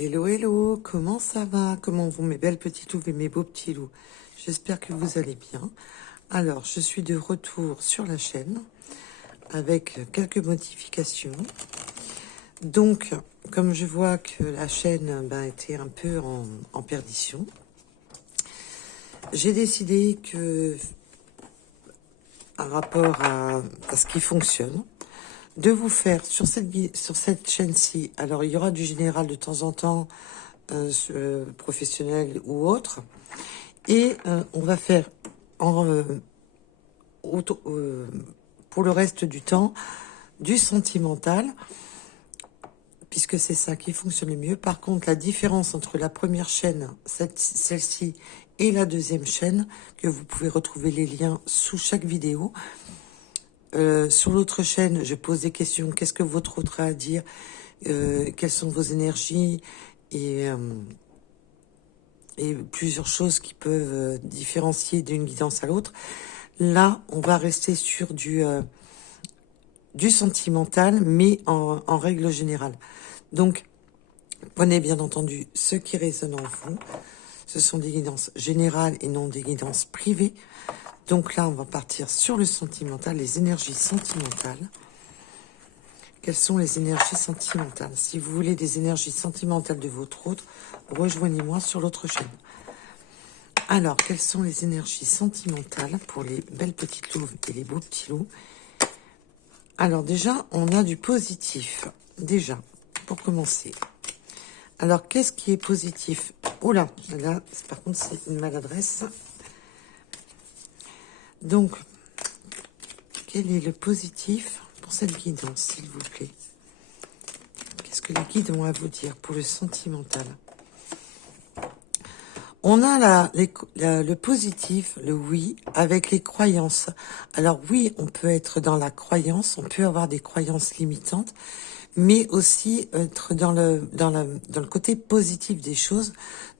Hello, hello, comment ça va? Comment vont mes belles petites louves et mes beaux petits loups? J'espère que vous allez bien. Alors, je suis de retour sur la chaîne avec quelques modifications. Donc, comme je vois que la chaîne était un peu en perdition, j'ai décidé que, par rapport à ce qui fonctionne, de vous faire sur cette chaîne-ci, alors il y aura du général de temps en temps, professionnel ou autre, et on va faire pour le reste du temps du sentimental, puisque c'est ça qui fonctionne le mieux. Par contre, la différence entre la première chaîne, celle-ci, et la deuxième chaîne, que vous pouvez retrouver les liens sous chaque vidéo. Sur l'autre chaîne, je pose des questions. Qu'est-ce que votre autre a à dire? Quelles sont vos énergies? Et plusieurs choses qui peuvent différencier d'une guidance à l'autre. Là, on va rester sur du sentimental, mais en règle générale. Donc, prenez bien entendu ce qui résonne en vous. Ce sont des guidances générales et non des guidances privées. Donc là, on va partir sur le sentimental, les énergies sentimentales. Quelles sont les énergies sentimentales? Si vous voulez des énergies sentimentales de votre autre, rejoignez-moi sur l'autre chaîne. Alors, quelles sont les énergies sentimentales pour les belles petites louves et les beaux petits loups? Alors déjà, on a du positif. Déjà, pour commencer. Alors, qu'est-ce qui est positif? Oh là, là, par contre, c'est une maladresse. Donc, quel est le positif pour cette guidance, s'il vous plaît? Qu'est-ce que les guides ont à vous dire pour le sentimental? On a le positif, le oui, avec les croyances. Alors oui, on peut être dans la croyance, on peut avoir des croyances limitantes, mais aussi être dans le côté positif des choses.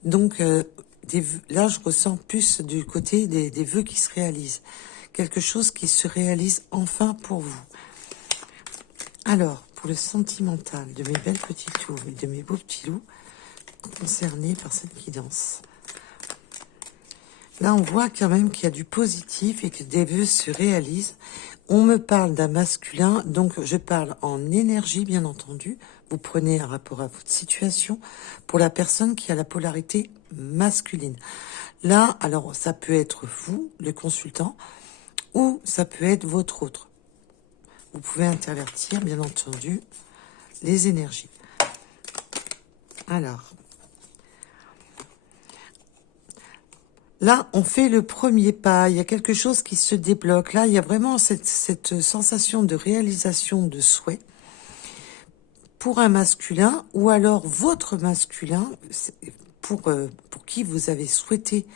Donc, là, je ressens plus du côté des vœux qui se réalisent. Quelque chose qui se réalise enfin pour vous. Alors, pour le sentimental de mes belles petites louves et de mes beaux petits loups concernés par cette guidance. Là, on voit quand même qu'il y a du positif et que des vœux se réalisent. On me parle d'un masculin, donc je parle en énergie, bien entendu. Vous prenez un rapport à votre situation pour la personne qui a la polarité masculine. Là, alors, ça peut être vous, le consultant, ou ça peut être votre autre. Vous pouvez intervertir, bien entendu, les énergies. Alors, là, on fait le premier pas. Il y a quelque chose qui se débloque. Là, il y a vraiment cette sensation de réalisation de souhait pour un masculin ou alors votre masculin pour qui vous avez souhaité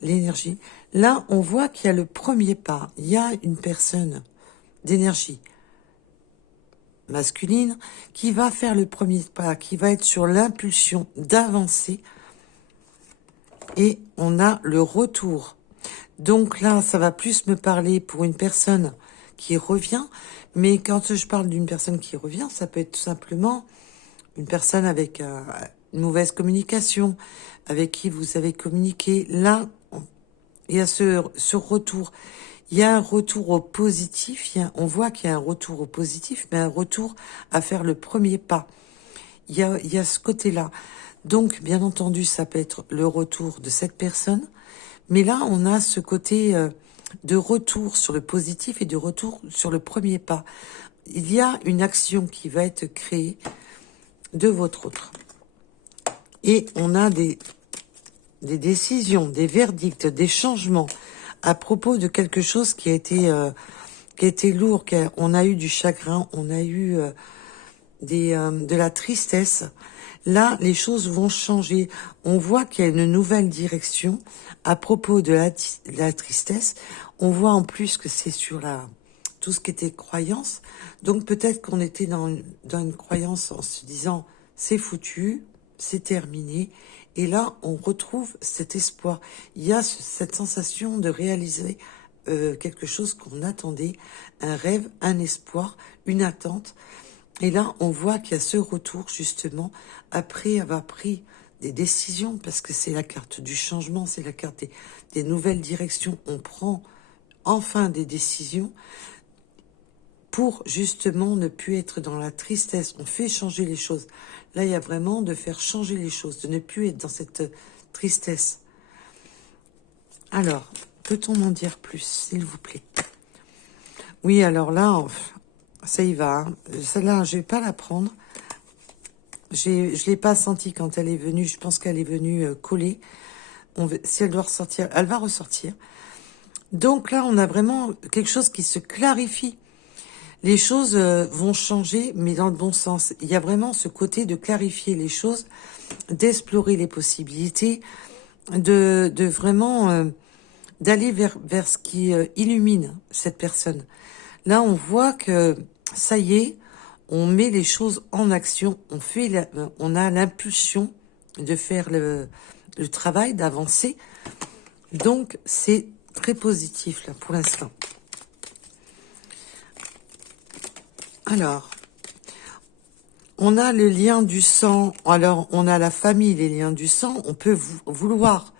l'énergie. Là, on voit qu'il y a le premier pas. Il y a une personne d'énergie masculine qui va faire le premier pas, qui va être sur l'impulsion d'avancer. Et on a le retour. Donc là, ça va plus me parler pour une personne qui revient. Mais quand je parle d'une personne qui revient, ça peut être tout simplement une personne avec une mauvaise communication, avec qui vous avez communiqué. Là, il y a ce retour. Il y a un retour au positif. On voit qu'il y a un retour au positif, mais un retour à faire le premier pas. Il y a ce côté-là. Donc, bien entendu, ça peut être le retour de cette personne. Mais là, on a ce côté de retour sur le positif et de retour sur le premier pas. Il y a une action qui va être créée de votre autre. Et on a des décisions, des verdicts, des changements à propos de quelque chose qui a été lourd. On a eu du chagrin, on a eu de la tristesse. Là, les choses vont changer. On voit qu'il y a une nouvelle direction à propos de la tristesse. On voit en plus que c'est sur tout ce qui était croyance. Donc peut-être qu'on était dans une croyance en se disant c'est foutu, c'est terminé. Et là, on retrouve cet espoir. Il y a cette sensation de réaliser quelque chose qu'on attendait, un rêve, un espoir, une attente. Et là, on voit qu'il y a ce retour, justement, après avoir pris des décisions, parce que c'est la carte du changement, c'est la carte des nouvelles directions. On prend enfin des décisions pour, justement, ne plus être dans la tristesse. On fait changer les choses. Là, il y a vraiment de faire changer les choses, de ne plus être dans cette tristesse. Alors, peut-on m'en dire plus, s'il vous plaît? Oui, alors là, ça y va. Hein. Celle-là, je vais pas la prendre. Je l'ai pas sentie quand elle est venue. Je pense qu'elle est venue coller. Si elle doit ressortir, elle va ressortir. Donc là, on a vraiment quelque chose qui se clarifie. Les choses vont changer, mais dans le bon sens. Il y a vraiment ce côté de clarifier les choses, d'explorer les possibilités, de vraiment d'aller vers ce qui illumine cette personne. Là, on voit que ça y est, on met les choses en action, on a l'impulsion de faire le travail, d'avancer. Donc, c'est très positif là pour l'instant. Alors, on a le lien du sang. Alors, on a la famille, les liens du sang. On peut vouloir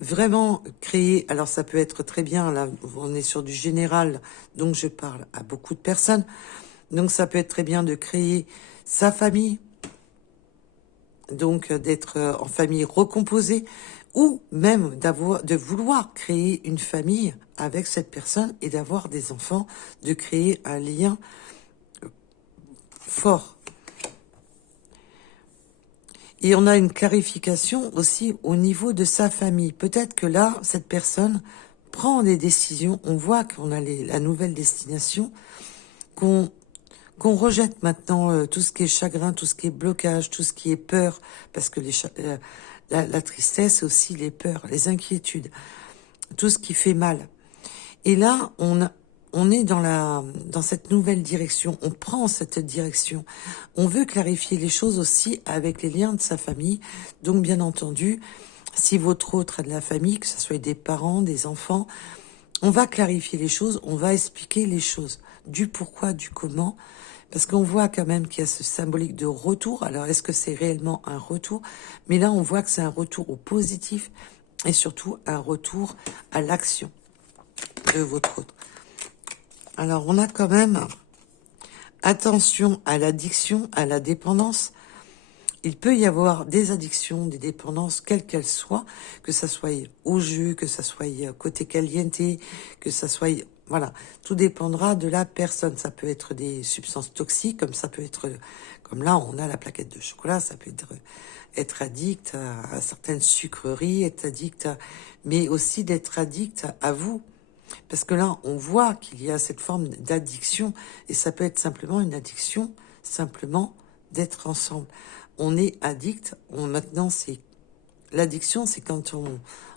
vraiment créer. Alors, ça peut être très bien. Là, on est sur du général, donc je parle à beaucoup de personnes. Donc, ça peut être très bien de créer sa famille. Donc, d'être en famille recomposée. Ou même de vouloir créer une famille avec cette personne et d'avoir des enfants, de créer un lien fort. Et on a une clarification aussi au niveau de sa famille. Peut-être que là, cette personne prend des décisions. On voit qu'on a la nouvelle destination, qu'on rejette maintenant tout ce qui est chagrin, tout ce qui est blocage, tout ce qui est peur, parce que la tristesse aussi, les peurs, les inquiétudes, tout ce qui fait mal. Et là, on est dans cette nouvelle direction, on prend cette direction. On veut clarifier les choses aussi avec les liens de sa famille. Donc, bien entendu, si votre autre a de la famille, que ce soit des parents, des enfants, on va clarifier les choses, on va expliquer les choses, du pourquoi, du comment, parce qu'on voit quand même qu'il y a ce symbolique de retour. Alors, est-ce que c'est réellement un retour? Mais là, on voit que c'est un retour au positif et surtout un retour à l'action de votre autre. Alors, on a quand même attention à l'addiction, à la dépendance. Il peut y avoir des addictions, des dépendances, quelles qu'elles soient, que ça soit au jus, que ça soit côté caliente, que ça soit... Voilà, tout dépendra de la personne. Ça peut être des substances toxiques, comme ça peut être... Comme là, on a la plaquette de chocolat, ça peut être addict à certaines sucreries, être addict mais aussi d'être addict à vous. Parce que là, on voit qu'il y a cette forme d'addiction, et ça peut être simplement une addiction, simplement d'être ensemble. On est addict, maintenant c'est... L'addiction, c'est quand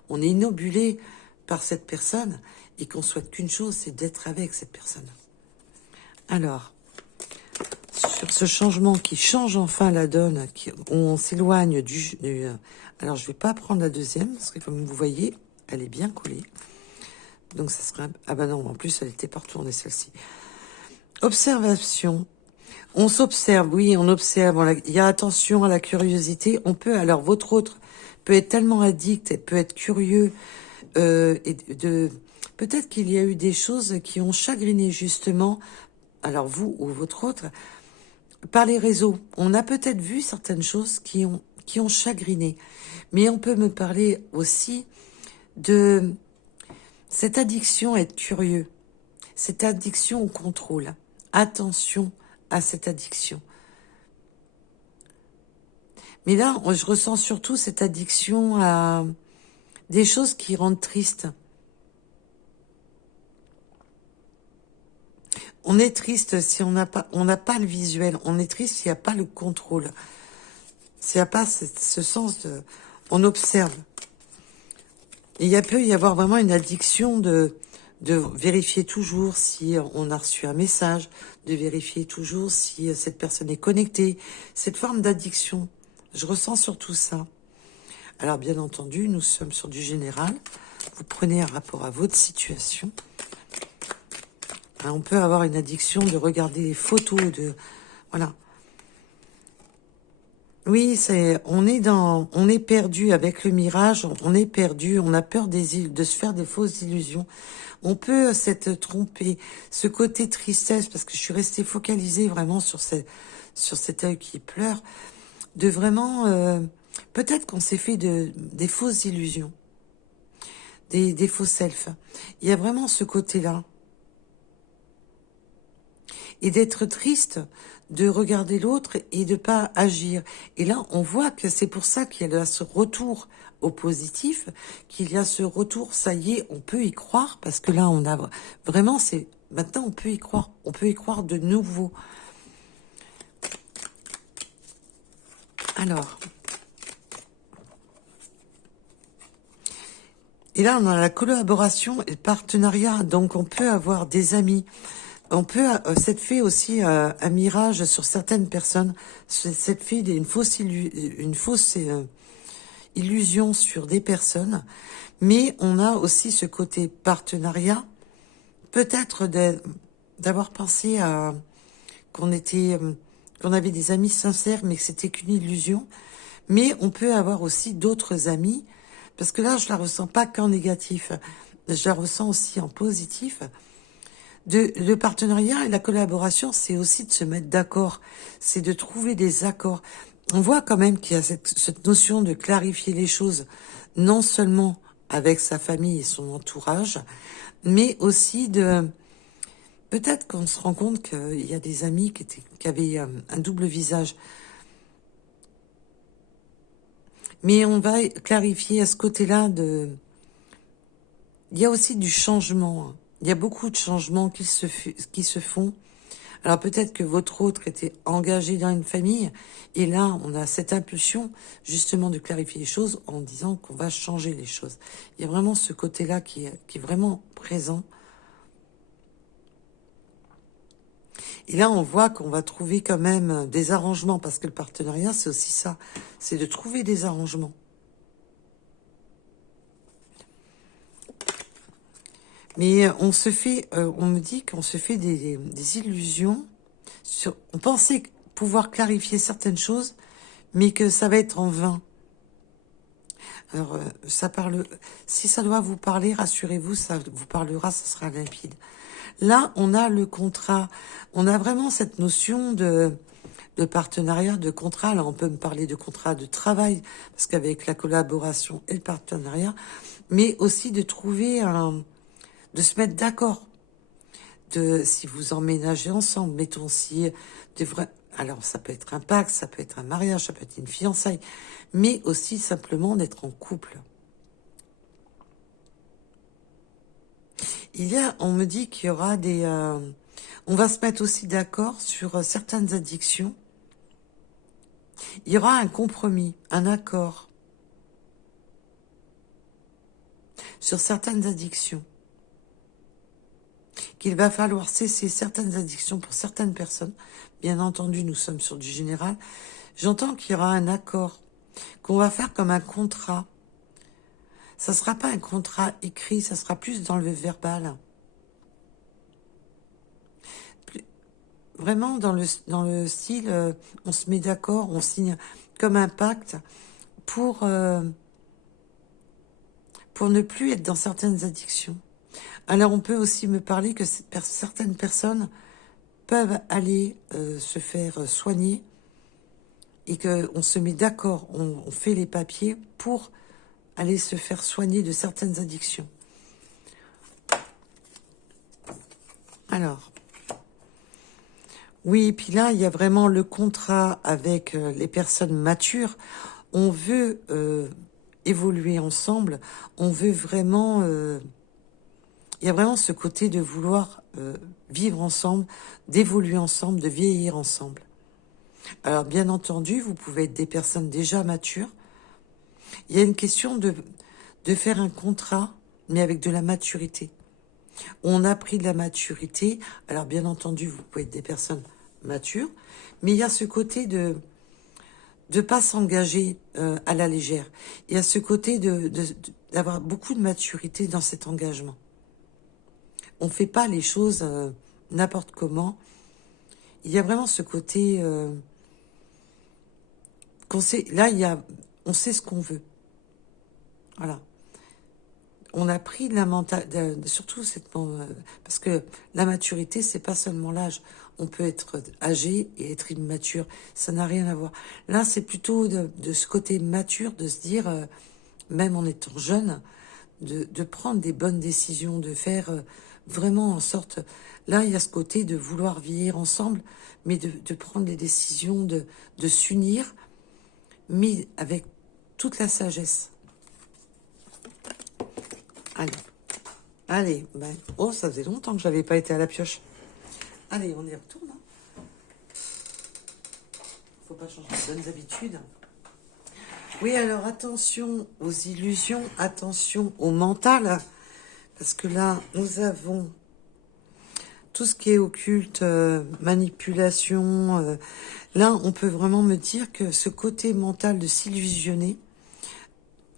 on est inobulé par cette personne, et qu'on souhaite qu'une chose, c'est d'être avec cette personne. Alors, sur ce changement qui change enfin la donne, où on s'éloigne du... Alors, je vais pas prendre la deuxième, parce que comme vous voyez, elle est bien collée. Donc ça serait... Ah bah non, en plus elle était pas retournée celle-ci. Observation. On s'observe, oui, on observe. Il y a attention à la curiosité. On peut, alors votre autre peut être tellement addict, peut être curieux. Peut-être qu'il y a eu des choses qui ont chagriné justement, alors vous ou votre autre, par les réseaux. On a peut-être vu certaines choses qui ont chagriné. Mais on peut me parler aussi de... Cette addiction à être curieux, cette addiction au contrôle, attention à cette addiction. Mais là, je ressens surtout cette addiction à des choses qui rendent triste. On est triste si on n'a pas le visuel, on est triste s'il n'y a pas le contrôle, s'il n'y a pas ce sens de... On observe. Et il peut y avoir vraiment une addiction de vérifier toujours si on a reçu un message, de vérifier toujours si cette personne est connectée. Cette forme d'addiction, je ressens surtout ça. Alors bien entendu, nous sommes sur du général. Vous prenez un rapport à votre situation. On peut avoir une addiction de regarder les photos, Voilà. Oui, on est perdu avec le mirage, on est perdu, on a peur de se faire des fausses illusions. On peut s'être trompé, ce côté tristesse, parce que je suis restée focalisée vraiment sur cet œil qui pleure, de vraiment, peut-être qu'on s'est fait des fausses illusions, des faux selfs. Il y a vraiment ce côté-là. Et d'être triste, de regarder l'autre et de pas agir. Et là, on voit que c'est pour ça qu'il y a ce retour au positif, qu'il y a ce retour, ça y est, on peut y croire, parce que là, on a vraiment, maintenant, on peut y croire de nouveau. Alors, et là, on a la collaboration et le partenariat, donc on peut avoir des amis. On peut, cette fait aussi un mirage sur certaines personnes. Cette fait une fausse illusion sur des personnes. Mais on a aussi ce côté partenariat. Peut-être d'avoir pensé à qu'on avait des amis sincères, mais que c'était qu'une illusion. Mais on peut avoir aussi d'autres amis, parce que là, je la ressens pas qu'en négatif. Je la ressens aussi en positif. Le partenariat et la collaboration, c'est aussi de se mettre d'accord, c'est de trouver des accords. On voit quand même qu'il y a cette notion de clarifier les choses, non seulement avec sa famille et son entourage, mais aussi peut-être qu'on se rend compte qu'il y a des amis qui avaient un double visage. Mais on va clarifier à ce côté-là il y a aussi du changement. Il y a beaucoup de changements qui se font. Alors peut-être que votre autre était engagé dans une famille, et là, on a cette impulsion justement de clarifier les choses en disant qu'on va changer les choses. Il y a vraiment ce côté-là qui est vraiment présent. Et là, on voit qu'on va trouver quand même des arrangements, parce que le partenariat, c'est aussi ça, c'est de trouver des arrangements. Mais on me dit qu'on se fait des illusions. On pensait pouvoir clarifier certaines choses, mais que ça va être en vain. Alors, si ça doit vous parler, rassurez-vous, ça vous parlera, ça sera limpide. Là, on a le contrat. On a vraiment cette notion de partenariat, de contrat. Là, on peut me parler de contrat de travail, parce qu'avec la collaboration et le partenariat, mais aussi de trouver de se mettre d'accord. Si vous emménagez ensemble, mettons si alors ça peut être un pacte, ça peut être un mariage, ça peut être une fiançaille, mais aussi simplement d'être en couple. On me dit qu'il y aura on va se mettre aussi d'accord sur certaines addictions. Il y aura un compromis, un accord sur certaines addictions. Qu'il va falloir cesser certaines addictions pour certaines personnes. Bien entendu, nous sommes sur du général. J'entends qu'il y aura un accord, qu'on va faire comme un contrat. Ça sera pas un contrat écrit, ça sera plus dans le verbal. Vraiment dans le style, on se met d'accord, on signe comme un pacte pour ne plus être dans certaines addictions. Alors on peut aussi me parler que certaines personnes peuvent aller se faire soigner et qu'on se met d'accord, on fait les papiers pour aller se faire soigner de certaines addictions. Alors, oui, puis là, il y a vraiment le contrat avec les personnes matures. On veut évoluer ensemble, on veut vraiment... il y a vraiment ce côté de vouloir vivre ensemble, d'évoluer ensemble, de vieillir ensemble. Alors, bien entendu, vous pouvez être des personnes déjà matures. Il y a une question de faire un contrat, mais avec de la maturité. On a pris de la maturité. Alors, bien entendu, vous pouvez être des personnes matures, mais il y a ce côté de pas s'engager à la légère. Il y a ce côté d'avoir beaucoup de maturité dans cet engagement. On ne fait pas les choses n'importe comment. il y a vraiment ce côté qu'on sait. Là, on sait ce qu'on veut. Voilà. On a pris de la surtout parce que la maturité, c'est pas seulement l'âge. On peut être âgé et être immature. Ça n'a rien à voir. Là, c'est plutôt de ce côté mature, de se dire, même en étant jeune, de prendre des bonnes décisions, de faire vraiment en sorte... Là, il y a ce côté de vouloir vieillir ensemble, mais de prendre des décisions, de s'unir, mais avec toute la sagesse. Allez. Allez. Ben, oh, ça faisait longtemps que je n'avais pas été à la pioche. Allez, on y retourne. Faut pas changer de bonnes habitudes. Oui, alors attention aux illusions, attention au mental, parce que là, nous avons tout ce qui est occulte, manipulation. Là, on peut vraiment me dire que ce côté mental de s'illusionner,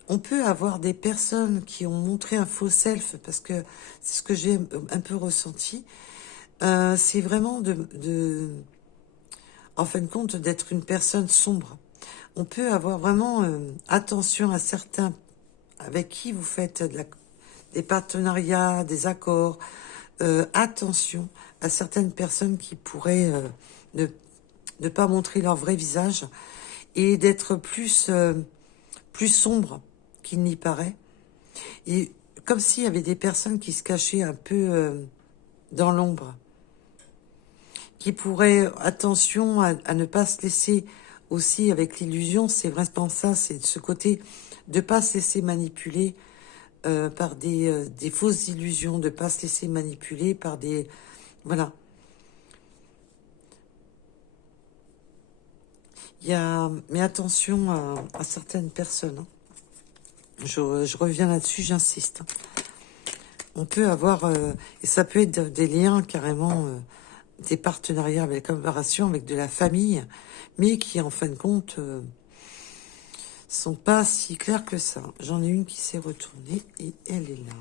on peut avoir des personnes qui ont montré un faux self, parce que c'est ce que j'ai un peu ressenti. C'est vraiment en fin de compte, d'être une personne sombre. On peut avoir vraiment attention à certains avec qui vous faites des partenariats, des accords. Attention à certaines personnes qui pourraient ne pas montrer leur vrai visage et d'être plus sombre qu'il n'y paraît. Et comme s'il y avait des personnes qui se cachaient un peu dans l'ombre, qui pourraient, attention à ne pas se laisser aussi avec l'illusion, c'est vraiment ça, c'est de ce côté de ne pas se laisser manipuler par des fausses illusions, de ne pas se laisser manipuler par des... Voilà. Mais attention à certaines personnes. Hein. Je reviens là-dessus, j'insiste. On peut avoir, et ça peut être des liens carrément, des partenariats avec collaboration avec de la famille, mais qui en fin de compte sont pas si clairs que ça. J'en ai une qui s'est retournée et elle est là.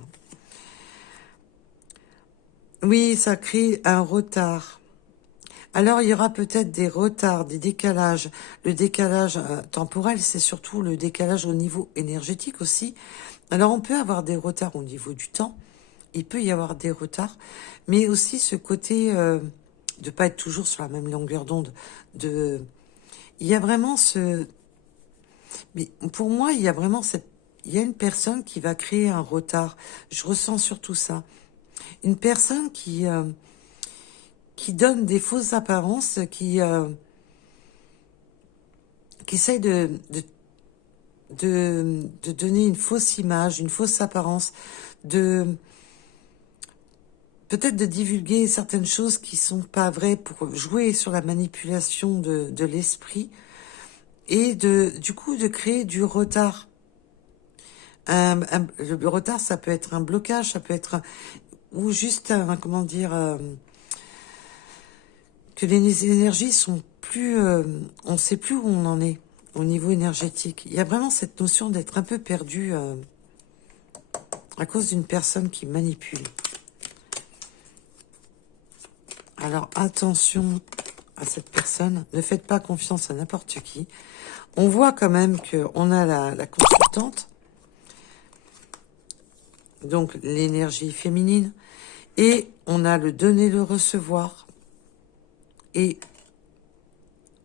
Oui, ça crée un retard. Alors, il y aura peut-être des retards, des décalages. Le décalage temporel, c'est surtout le décalage au niveau énergétique aussi. Alors, on peut avoir des retards au niveau du temps. Il peut y avoir des retards. Mais aussi ce côté de pas être toujours sur la même longueur d'onde. Il y a vraiment ce... Mais pour moi, il y a vraiment il y a une personne qui va créer un retard. Je ressens surtout ça. Une personne qui donne des fausses apparences, qui essaye de donner une fausse image, une fausse apparence, peut-être de divulguer certaines choses qui sont pas vraies pour jouer sur la manipulation de l'esprit et du coup de créer du retard. Le retard, ça peut être un blocage, ça peut être ou juste comment dire, que les énergies sont plus, on sait plus où on en est au niveau énergétique. Il y a vraiment cette notion d'être un peu perdu à cause d'une personne qui manipule. Alors attention à cette personne, ne faites pas confiance à n'importe qui. On voit quand même qu'on a la consultante, donc l'énergie féminine, et on a le donner, le recevoir, et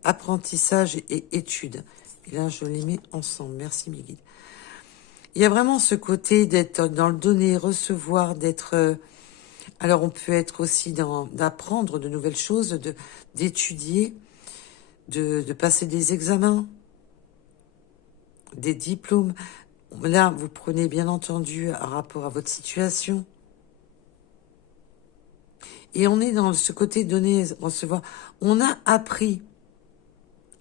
apprentissage et études. Et là, je les mets ensemble. Merci, mes guides. Il y a vraiment ce côté d'être dans le donner, recevoir, d'être... alors, on peut être aussi d'apprendre de nouvelles choses, d'étudier, de passer des examens, des diplômes. Là, vous prenez bien entendu un rapport à votre situation. Et on est dans ce côté donner, recevoir. On a appris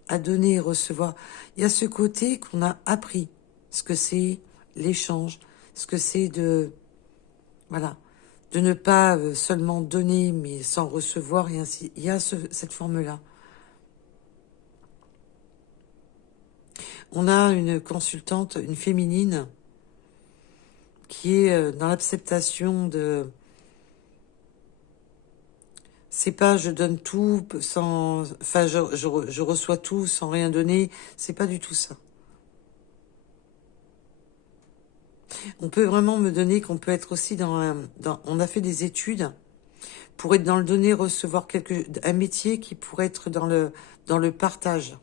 à donner et recevoir. Il y a ce côté qu'on a appris, ce que c'est l'échange, ce que c'est voilà, de ne pas seulement donner, mais sans recevoir, et ainsi. Il y a cette forme-là. On a une consultante, une féminine, qui est dans l'acceptation de... C'est pas je donne tout sans... Enfin, je reçois tout sans rien donner. C'est pas du tout ça. On peut vraiment me donner qu'on peut être aussi on a fait des études pour être dans le donner, recevoir un métier qui pourrait être dans le partage.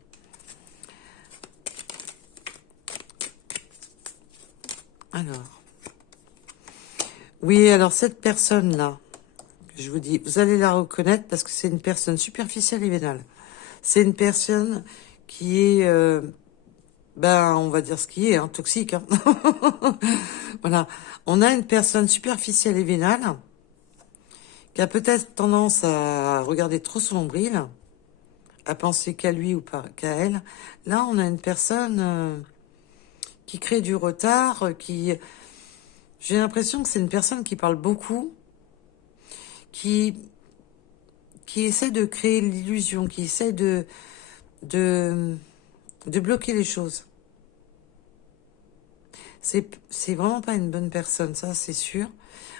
Alors. Oui, alors cette personne-là, je vous dis, vous allez la reconnaître parce que c'est une personne superficielle et vénale. C'est une personne qui est, ben, on va dire ce qui est, hein, toxique. Hein. Voilà. On a une personne superficielle et vénale qui a peut-être tendance à regarder trop son nombril, à penser qu'à lui ou pas qu'à elle. Là, on a une personne qui crée du retard, qui... J'ai l'impression que c'est une personne qui parle beaucoup, qui essaie de créer l'illusion, qui essaie de bloquer les choses. C'est vraiment pas une bonne personne, ça, c'est sûr.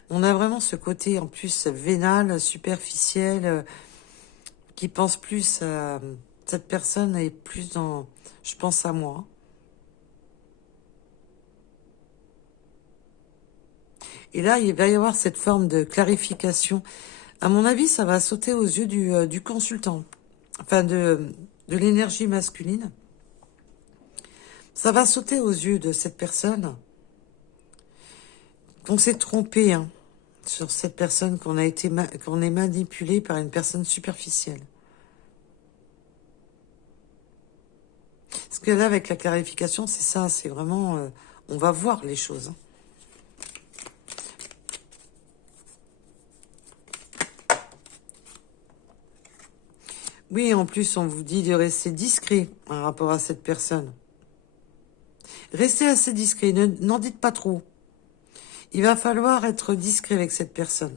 On a vraiment ce côté, en plus, vénal, superficiel, qui pense plus à... Cette personne est plus dans... Je pense à moi. Et là, il va y avoir cette forme de clarification. À mon avis, ça va sauter aux yeux du consultant. Enfin, de l'énergie masculine. Ça va sauter aux yeux de cette personne qu'on s'est trompé, hein, sur cette personne, qu'on est manipulé par une personne superficielle. Parce que là, avec la clarification, c'est ça, c'est vraiment... on va voir les choses. Hein. Oui, en plus, on vous dit de rester discret par rapport à cette personne. Restez assez discret, n'en dites pas trop. Il va falloir être discret avec cette personne.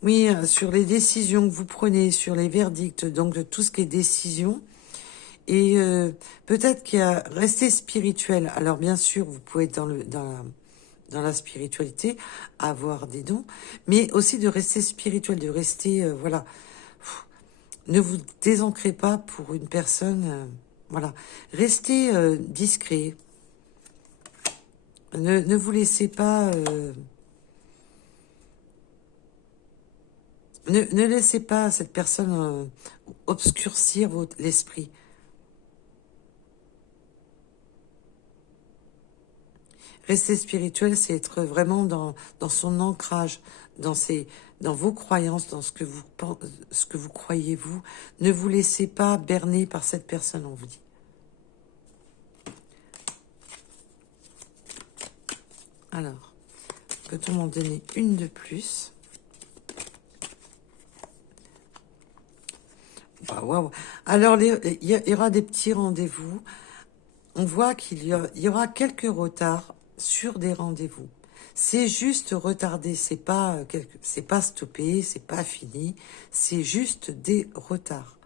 Oui, sur les décisions que vous prenez, sur les verdicts, donc de tout ce qui est décision. Et peut-être qu'il y a resté spirituel. Alors bien sûr, vous pouvez être dans la spiritualité, avoir des dons, mais aussi de rester spirituel, de rester, voilà. Ne vous désancrez pas pour une personne, voilà. Restez discret. Ne vous laissez pas... ne laissez pas cette personne obscurcir l'esprit. Rester spirituel, c'est être vraiment dans son ancrage, dans vos croyances, dans ce que vous croyez vous. Ne vous laissez pas berner par cette personne, on vous dit. Alors, peut-on m'en donner une de plus? Bah, waouh. Alors, il y aura des petits rendez-vous. On voit qu'il y aura quelques retards sur des rendez-vous. C'est juste retardé, c'est pas stoppé, c'est pas fini, c'est juste des retards.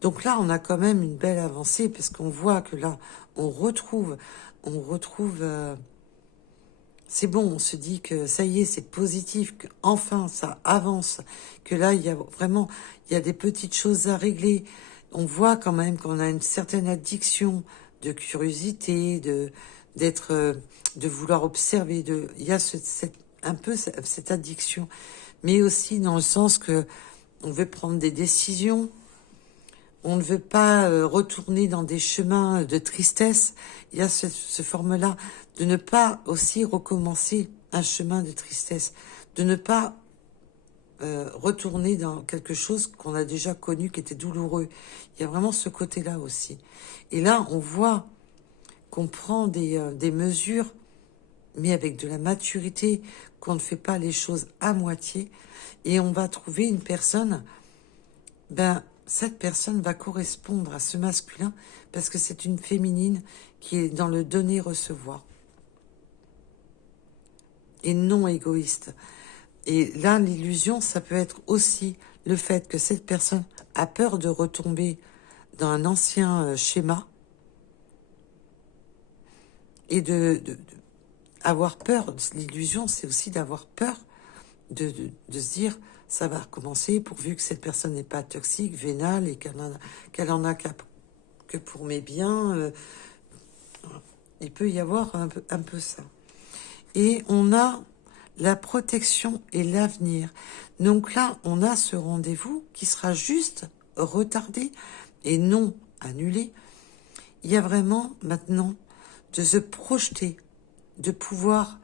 Donc là, on a quand même une belle avancée parce qu'on voit que là, on retrouve, c'est bon, on se dit que ça y est, c'est positif, que enfin ça avance, que là, il y a des petites choses à régler. On voit quand même qu'on a une certaine addiction de curiosité, de vouloir observer, il y a un peu cette addiction, mais aussi dans le sens que on veut prendre des décisions, on ne veut pas retourner dans des chemins de tristesse. Il y a ce forme-là de ne pas aussi recommencer un chemin de tristesse, de ne pas retourner dans quelque chose qu'on a déjà connu, qui était douloureux. Il y a vraiment ce côté-là aussi. Et là, on voit qu'on prend des mesures, mais avec de la maturité, qu'on ne fait pas les choses à moitié, et on va trouver une personne, cette personne va correspondre à ce masculin, parce que c'est une féminine qui est dans le donner-recevoir, et non égoïste. Et là, l'illusion, ça peut être aussi le fait que cette personne a peur de retomber dans un ancien schéma, et avoir peur. L'illusion, c'est aussi d'avoir peur de se dire, ça va recommencer pourvu que cette personne n'est pas toxique, vénale et qu'elle en a que pour mes biens. Il peut y avoir un peu ça. Et on a la protection et l'avenir. Donc là, on a ce rendez-vous qui sera juste retardé et non annulé. Il y a vraiment maintenant de se projeter, de pouvoir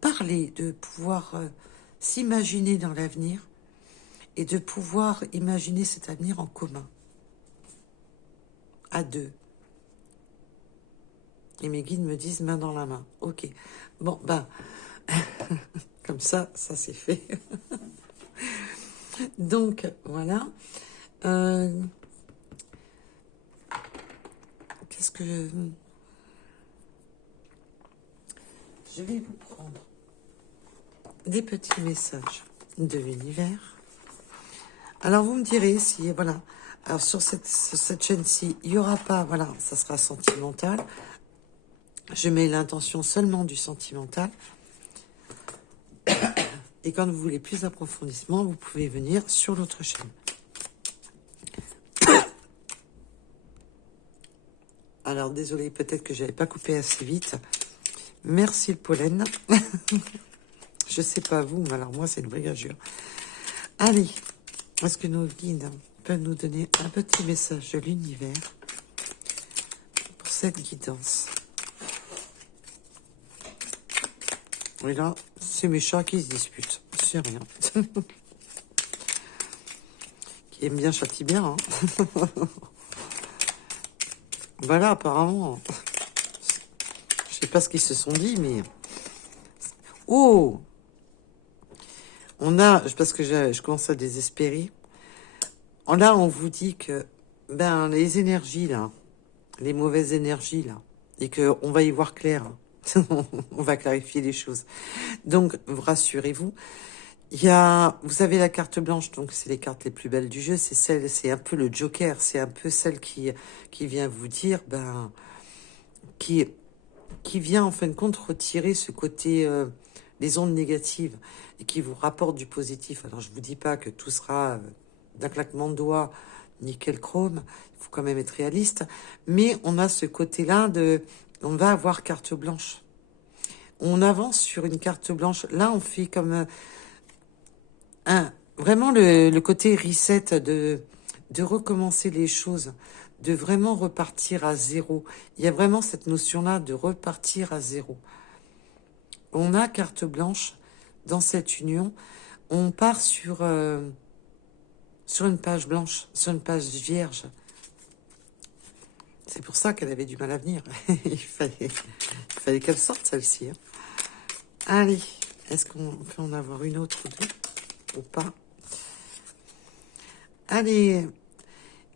parler, de pouvoir s'imaginer dans l'avenir et de pouvoir imaginer cet avenir en commun, à deux. Et mes guides me disent main dans la main. Ok. Bon, ben, comme ça c'est fait. Donc, voilà. Qu'est-ce que... Je vais vous prendre des petits messages de l'univers. Alors, vous me direz si, voilà, alors sur cette chaîne-ci, il n'y aura pas, voilà, ça sera sentimental. Je mets l'intention seulement du sentimental. Et quand vous voulez plus d'approfondissement, vous pouvez venir sur l'autre chaîne. Alors, désolé, peut-être que je n'avais pas coupé assez vite. Merci le pollen. Je sais pas vous, mais alors moi, c'est une vraie gageure. Allez, est-ce que nos guides peuvent nous donner un petit message de l'univers pour cette guidance? Et là, c'est mes chats qui se disputent. C'est rien. Qui aiment bien, châtie bien. Hein. Voilà, apparemment. Je sais pas ce qu'ils se sont dit, mais... Oh! On a... Parce que je commence à désespérer. Là, on vous dit que... Ben, les énergies, là. Les mauvaises énergies, là. Et qu'on va y voir clair. On va clarifier les choses. Donc, rassurez-vous. Vous avez la carte blanche, donc c'est les cartes les plus belles du jeu. C'est un peu le Joker. C'est un peu celle qui vient vous dire, ben, qui vient en fin de compte retirer ce côté, les ondes négatives et qui vous rapporte du positif. Alors, je vous dis pas que tout sera d'un claquement de doigts, nickel chrome. Il faut quand même être réaliste. Mais on a ce côté-là on va avoir carte blanche. On avance sur une carte blanche. Là, on fait comme vraiment le côté reset de recommencer les choses, de vraiment repartir à zéro. Il y a vraiment cette notion-là de repartir à zéro. On a carte blanche dans cette union. On part sur une page blanche, sur une page vierge. C'est pour ça qu'elle avait du mal à venir. il fallait qu'elle sorte, celle-ci. Hein. Allez, est-ce qu'on peut en avoir une autre ou pas? Allez,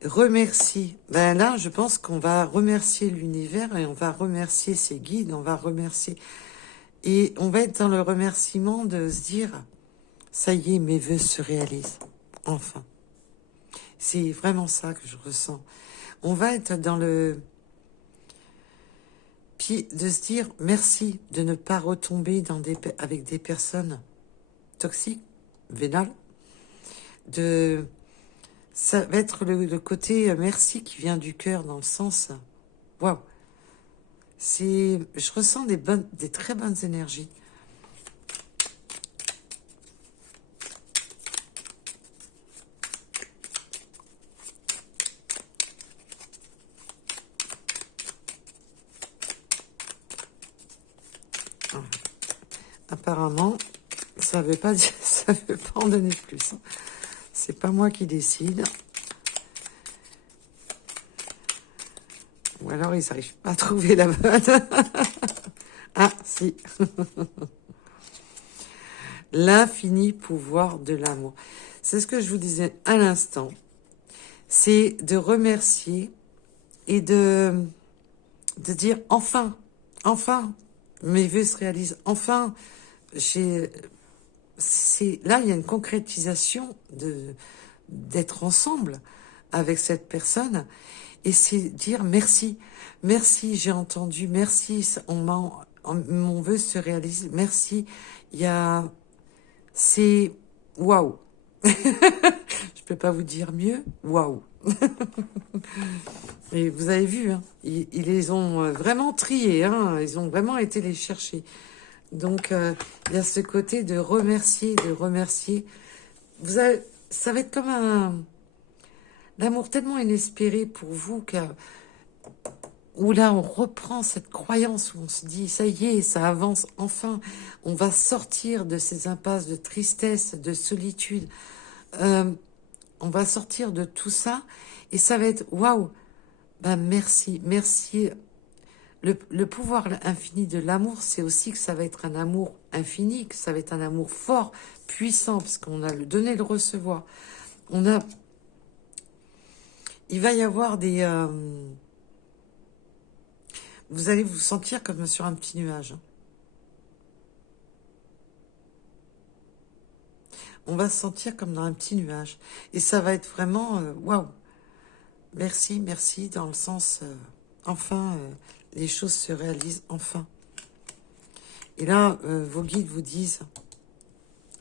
remercie. Ben là, je pense qu'on va remercier l'univers et on va remercier ses guides, on va remercier... Et on va être dans le remerciement de se dire, ça y est, mes vœux se réalisent. Enfin. C'est vraiment ça que je ressens. On va être dans le... Puis de se dire merci de ne pas retomber avec des personnes toxiques, vénales. Ça va être le côté merci qui vient du cœur dans le sens... Waouh! Je ressens des très bonnes énergies. Apparemment, ça veut pas dire, ça veut pas en donner plus. C'est pas moi qui décide. Ou alors ils n'arrivent pas à trouver la bonne. Ah, si. L'infini pouvoir de l'amour. C'est ce que je vous disais à l'instant. C'est de remercier et de dire enfin, mes vœux se réalisent. Enfin, là, il y a une concrétisation d'être ensemble avec cette personne. Et c'est dire merci, j'ai entendu, merci, Mon vœu se réalise. Merci. Il y a... C'est... Waouh. Je peux pas vous dire mieux. Waouh. Et vous avez vu, hein, ils les ont vraiment triés. Hein, ils ont vraiment été les chercher. Donc, il y a ce côté de remercier, de remercier. Ça va être comme un amour tellement inespéré pour vous où là, on reprend cette croyance où on se dit, ça y est, ça avance, enfin, on va sortir de ces impasses de tristesse, de solitude. On va sortir de tout ça et ça va être, waouh, ben merci, merci. Le pouvoir infini de l'amour, c'est aussi que ça va être un amour infini, que ça va être un amour fort, puissant, parce qu'on a le donner, le recevoir. Il va y avoir des... vous allez vous sentir comme sur un petit nuage. On va se sentir comme dans un petit nuage. Et ça va être vraiment... waouh. Merci, merci, dans le sens... enfin, les choses se réalisent enfin. Et là, vos guides vous disent...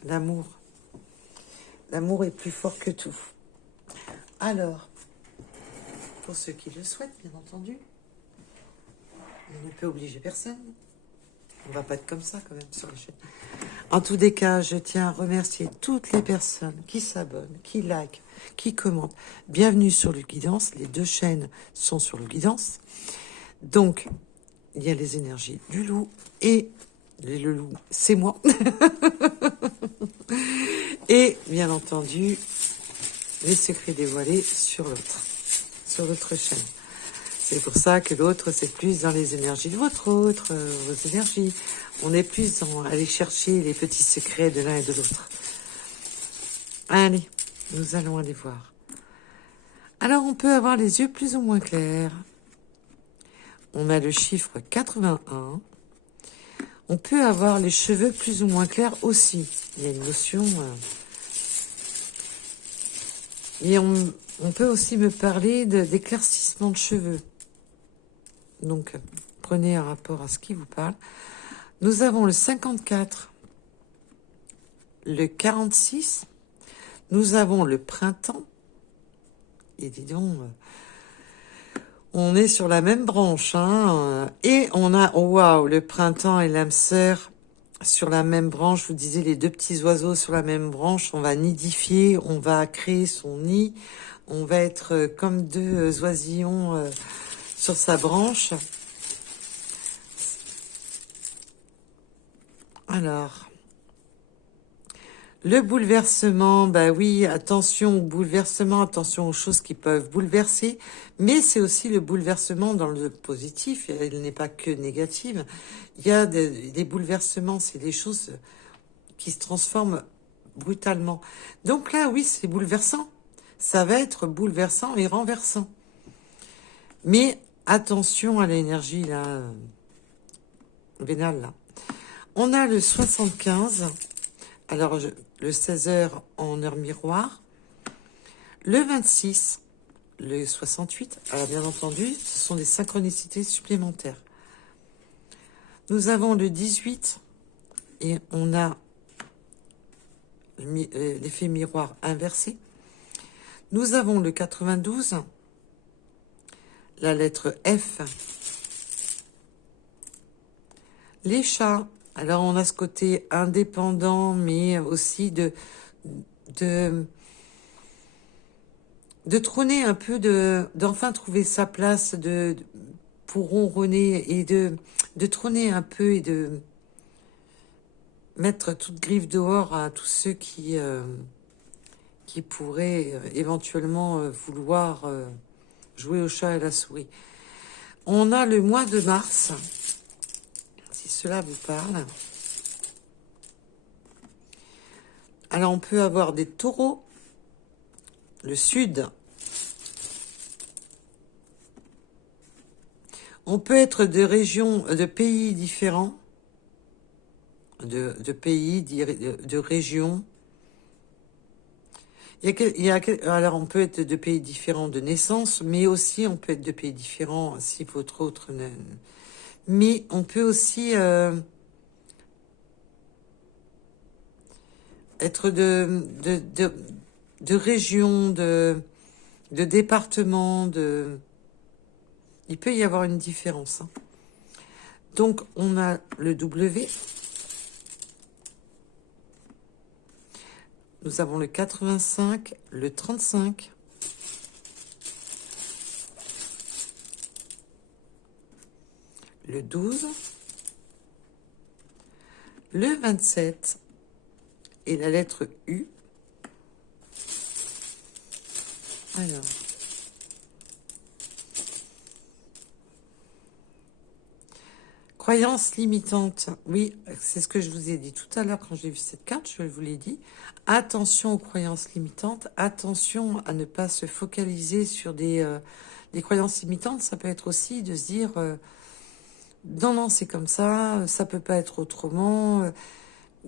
L'amour. L'amour est plus fort que tout. Alors, pour ceux qui le souhaitent, bien entendu, on ne peut obliger personne. On va pas être comme ça quand même sur la chaîne. En tous les cas, je tiens à remercier toutes les personnes qui s'abonnent, qui likent, qui commentent. Bienvenue sur le Guidance. Les deux chaînes sont sur le Guidance. Donc, il y a les énergies du loup et le loup, c'est moi. Et bien entendu, les secrets dévoilés sur l'autre chaîne. C'est pour ça que l'autre, c'est plus dans les énergies de votre autre, vos énergies. On est plus dans aller chercher les petits secrets de l'un et de l'autre. Allez, nous allons aller voir. Alors, on peut avoir les yeux plus ou moins clairs. On a le chiffre 81. On peut avoir les cheveux plus ou moins clairs aussi. Il y a une notion... Et on peut aussi me parler d'éclaircissement de cheveux. Donc, prenez un rapport à ce qui vous parle. Nous avons le 54, le 46. Nous avons le printemps. Et dis donc, on est sur la même branche. Hein, et on a, oh, waouh, le printemps et l'âme sœur sur la même branche. Je vous disais, les deux petits oiseaux sur la même branche. On va nidifier, on va créer son nid. On va être comme deux oisillons sur sa branche. Alors, le bouleversement, bah oui, attention au bouleversement, attention aux choses qui peuvent bouleverser, mais c'est aussi le bouleversement dans le positif, il n'est pas que négatif. Il y a des bouleversements, c'est des choses qui se transforment brutalement. Donc là, oui, c'est bouleversant. Ça va être bouleversant et renversant. Mais attention à l'énergie, là, vénale, là. On a le 75, alors le 16h en heure miroir, le 26, le 68, alors bien entendu, ce sont des synchronicités supplémentaires. Nous avons le 18 et on a l'effet miroir inversé. Nous avons le 92, la lettre F, les chats. Alors, on a ce côté indépendant, mais aussi de trôner un peu, d'enfin trouver sa place, pour ronronner et de trôner un peu et de mettre toute griffe dehors à tous ceux qui pourraient éventuellement vouloir jouer au chat et à la souris. On a le mois de mars. Cela vous parle. Alors, on peut avoir des taureaux, le sud. On peut être de régions, de pays différents, de pays, de régions. Alors, on peut être de pays différents de naissance, mais aussi on peut être de pays différents si votre autre Mais on peut aussi être de région, de département, il peut y avoir une différence. Hein. Donc, on a le W. Nous avons le 85, le 35. Le 12. Le 27. Et la lettre U. Alors. Croyance limitante. Oui, c'est ce que je vous ai dit tout à l'heure quand j'ai vu cette carte, je vous l'ai dit. Attention aux croyances limitantes, attention à ne pas se focaliser sur des croyances limitantes. Ça peut être aussi de se dire non, non, c'est comme ça peut pas être autrement.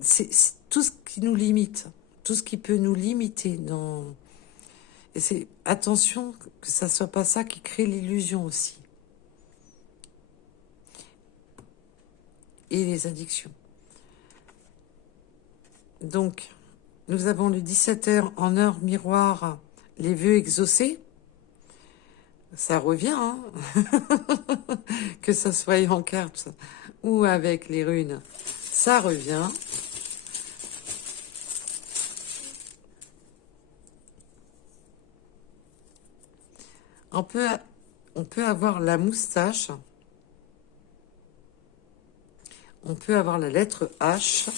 C'est tout ce qui nous limite, tout ce qui peut nous limiter dans... Et c'est attention que ça soit pas ça qui crée l'illusion aussi. Et les addictions. Donc, nous avons le 17h en heure miroir, les vœux exaucés. Ça revient, hein. Que ça soit en carte ou avec les runes, ça revient. On peut avoir la moustache. On peut avoir la lettre H.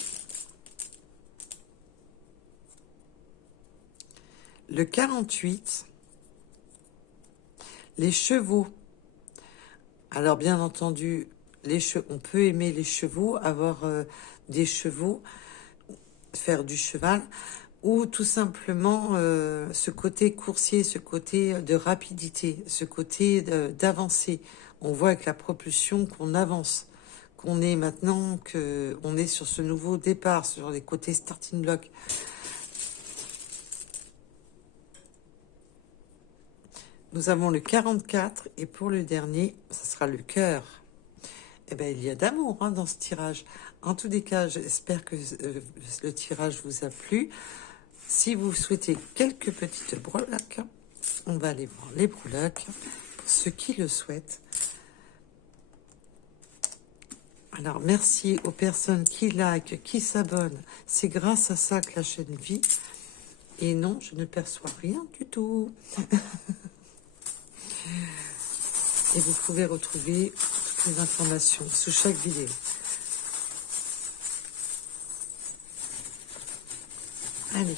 Le 48. Les chevaux. Alors, bien entendu, on peut aimer les chevaux, avoir des chevaux, faire du cheval, ou tout simplement ce côté coursier, ce côté de rapidité, ce côté d'avancer. On voit avec la propulsion qu'on avance, qu'on est maintenant, qu'on est sur ce nouveau départ, sur les côtés starting block. Nous avons le 44 et pour le dernier, ça sera le cœur. Eh bien, il y a d'amour dans ce tirage. En tous les cas, j'espère que le tirage vous a plu. Si vous souhaitez quelques petites breloques, on va aller voir les breloques pour ceux qui le souhaitent. Alors, merci aux personnes qui likent, qui s'abonnent. C'est grâce à ça que la chaîne vit. Et non, je ne perçois rien du tout. Et vous pouvez retrouver toutes les informations sous chaque vidéo. Allez,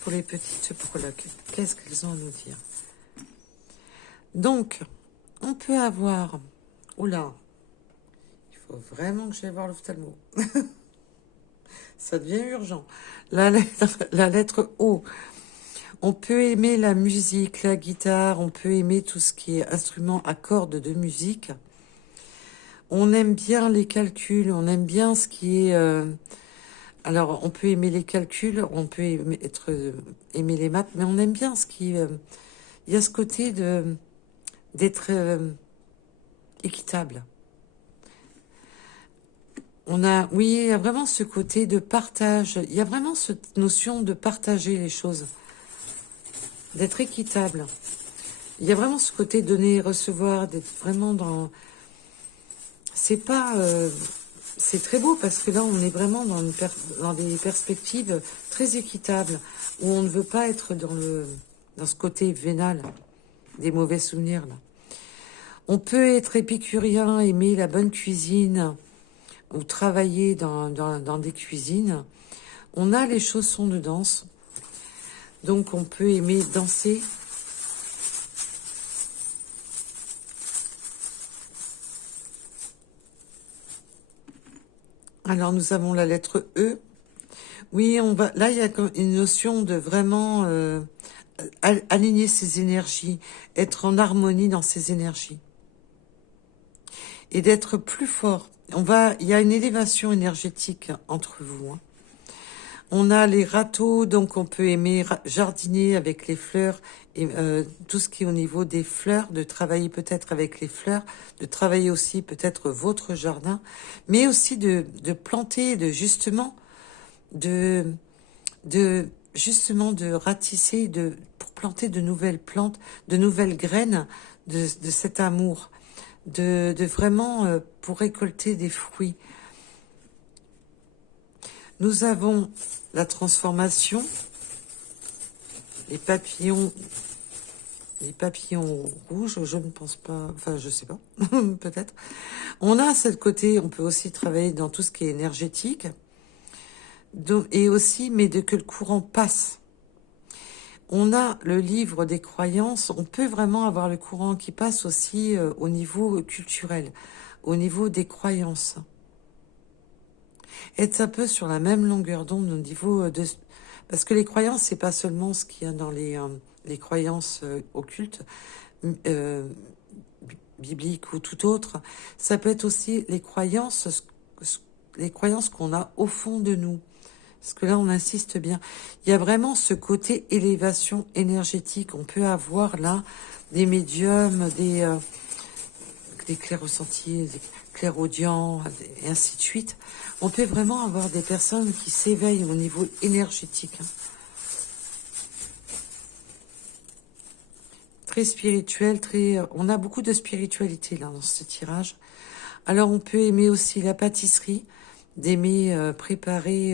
pour les petites breloques, qu'est-ce qu'elles ont à nous dire? Donc, on peut avoir... Oula, il faut vraiment que j'aille voir l'ophtalmo. Ça devient urgent. La lettre O. On peut aimer la musique, la guitare, on peut aimer tout ce qui est instrument à cordes de musique. On aime bien les calculs, on aime bien ce qui est... alors, on peut aimer les calculs, on peut aimer les maths, mais on aime bien ce qui... il y a ce côté d'être équitable. Oui, il y a vraiment ce côté de partage. Il y a vraiment cette notion de partager les choses. D'être équitable. Il y a vraiment ce côté donner et recevoir, d'être vraiment dans... C'est pas... c'est très beau parce que là, on est vraiment dans des perspectives très équitables, où on ne veut pas être dans ce côté vénal, des mauvais souvenirs. Là. On peut être épicurien, aimer la bonne cuisine, ou travailler dans des cuisines. On a les chaussons de danse. Donc, on peut aimer danser. Alors, nous avons la lettre E. Oui, là, il y a une notion de vraiment aligner ses énergies, être en harmonie dans ses énergies. Et d'être plus fort. Il y a une élévation énergétique entre vous. On a les râteaux, donc on peut aimer jardiner avec les fleurs et tout ce qui est au niveau des fleurs, de travailler peut-être avec les fleurs, de travailler aussi peut-être votre jardin, mais aussi de planter, de, justement de ratisser, pour planter de nouvelles plantes, de nouvelles graines de cet amour, de vraiment pour récolter des fruits. Nous avons la transformation, les papillons rouges, je ne pense pas, enfin je sais pas, peut-être. On a ce côté, on peut aussi travailler dans tout ce qui est énergétique, et aussi, mais que le courant passe. On a le livre des croyances, on peut vraiment avoir le courant qui passe aussi au niveau culturel, au niveau des croyances. Être un peu sur la même longueur d'onde au niveau de... Parce que les croyances, c'est pas seulement ce qu'il y a dans les croyances occultes, euh, bibliques ou tout autre. Ça peut être aussi les croyances qu'on a au fond de nous. Parce que là, on insiste bien. Il y a vraiment ce côté élévation énergétique. On peut avoir là des médiums, des clairs-ressentis, des clairaudients, et ainsi de suite. On peut vraiment avoir des personnes qui s'éveillent au niveau énergétique. Très spirituel, on a beaucoup de spiritualité là dans ce tirage. Alors on peut aimer aussi la pâtisserie, d'aimer préparer...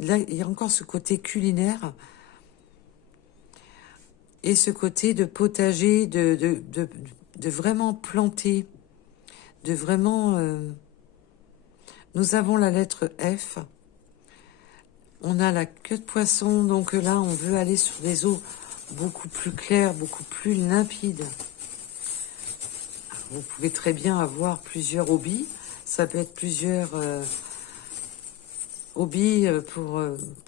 là, il y a encore ce côté culinaire et ce côté de potager, de vraiment planter, de vraiment... Nous avons la lettre F. On a la queue de poisson, donc là, on veut aller sur des eaux beaucoup plus claires, beaucoup plus limpides. Vous pouvez très bien avoir plusieurs hobbies. Ça peut être plusieurs hobbies pour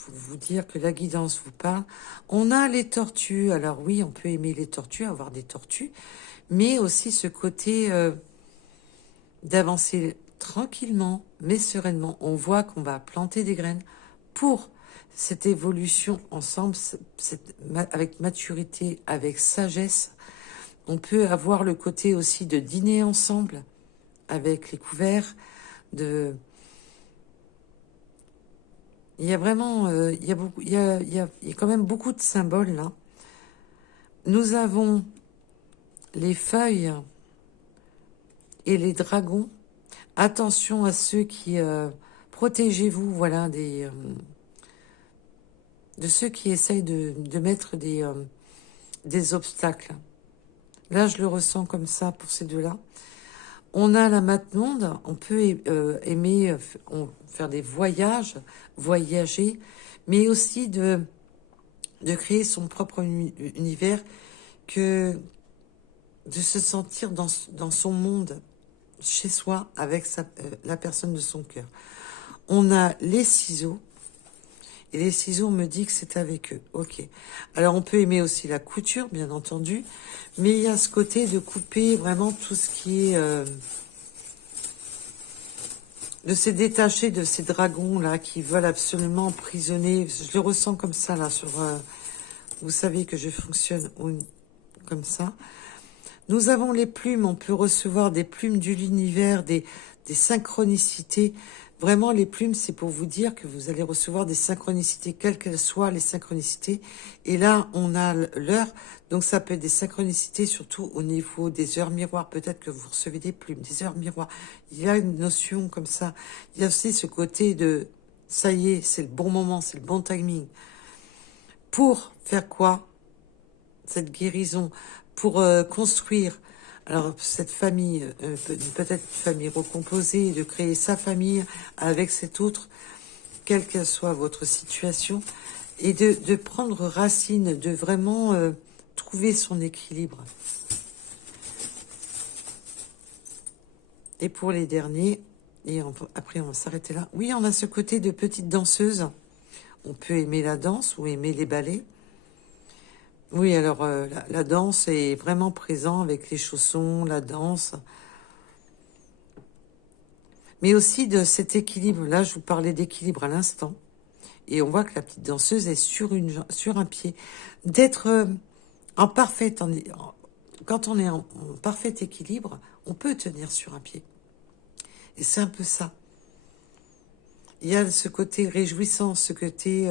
vous dire que la guidance vous parle. On a les tortues. Alors oui, on peut aimer les tortues, avoir des tortues, mais aussi ce côté d'avancer tranquillement, mais sereinement. On voit qu'on va planter des graines pour cette évolution ensemble, avec maturité, avec sagesse. On peut avoir le côté aussi de dîner ensemble avec les couverts. Il y a vraiment, il y a beaucoup, il y a quand même beaucoup de symboles là. Nous avons les feuilles et les dragons. Attention à ceux qui protégez-vous, voilà, de ceux qui essayent de mettre des obstacles. Là, je le ressens comme ça pour ces deux-là. On a la Mate-Monde, on peut aimer faire des voyages, voyager, mais aussi de créer son propre univers, de se sentir dans son monde, chez soi, avec la personne de son cœur. On a les ciseaux, et les ciseaux, on me dit que c'est avec eux. Ok. Alors, on peut aimer aussi la couture, bien entendu, mais il y a ce côté de couper vraiment tout ce qui est... de se détacher de ces dragons-là qui veulent absolument emprisonner. Je le ressens comme ça, là, sur... vous savez que je fonctionne comme ça. Nous avons les plumes, on peut recevoir des plumes de l'univers, des synchronicités. Vraiment, les plumes, c'est pour vous dire que vous allez recevoir des synchronicités, quelles qu'elles soient les synchronicités. Et là, on a l'heure, donc ça peut être des synchronicités, surtout au niveau des heures miroirs. Peut-être que vous recevez des plumes, des heures miroirs. Il y a une notion comme ça. Il y a aussi ce côté de, ça y est, c'est le bon moment, c'est le bon timing. Pour faire quoi? Cette guérison, pour construire alors cette famille, peut-être une famille recomposée, de créer sa famille avec cette autre, quelle qu'elle soit votre situation, et de prendre racine, de vraiment trouver son équilibre. Et pour les derniers, et après on va s'arrêter là. Oui, on a ce côté de petite danseuse. On peut aimer la danse ou aimer les ballets. Oui, alors la danse est vraiment présente avec les chaussons, la danse. Mais aussi de cet équilibre. Là, je vous parlais d'équilibre à l'instant. Et on voit que la petite danseuse est sur un pied. D'être en parfaite... quand on est en parfait équilibre, on peut tenir sur un pied. Et c'est un peu ça. Il y a ce côté réjouissant, ce côté...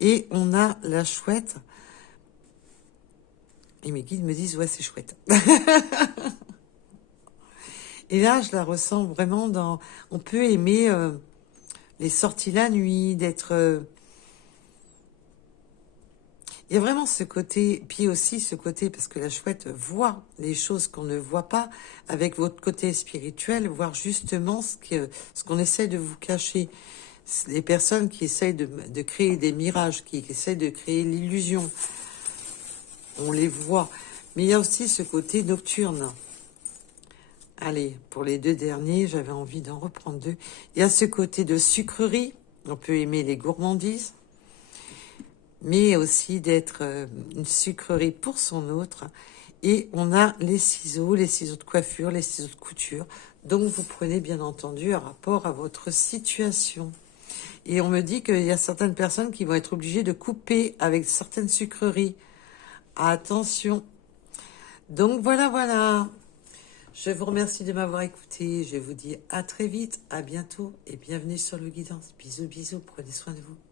Et on a la chouette. Et mes guides me disent, ouais, c'est chouette. Et là, je la ressens vraiment dans... On peut aimer les sorties la nuit, d'être... Il y a vraiment ce côté, puis aussi ce côté, parce que la chouette voit les choses qu'on ne voit pas, avec votre côté spirituel, voir justement ce qu'on essaie de vous cacher. Les personnes qui essayent de créer des mirages, qui essayent de créer l'illusion, on les voit. Mais il y a aussi ce côté nocturne. Allez, pour les deux derniers, j'avais envie d'en reprendre deux. Il y a ce côté de sucrerie, on peut aimer les gourmandises, mais aussi d'être une sucrerie pour son autre. Et on a les ciseaux de coiffure, les ciseaux de couture. Donc vous prenez bien entendu un rapport à votre situation. Et on me dit qu'il y a certaines personnes qui vont être obligées de couper avec certaines sucreries. Attention. Donc voilà. Je vous remercie de m'avoir écouté. Je vous dis à très vite, à bientôt et bienvenue sur le Guidance. Bisous, prenez soin de vous.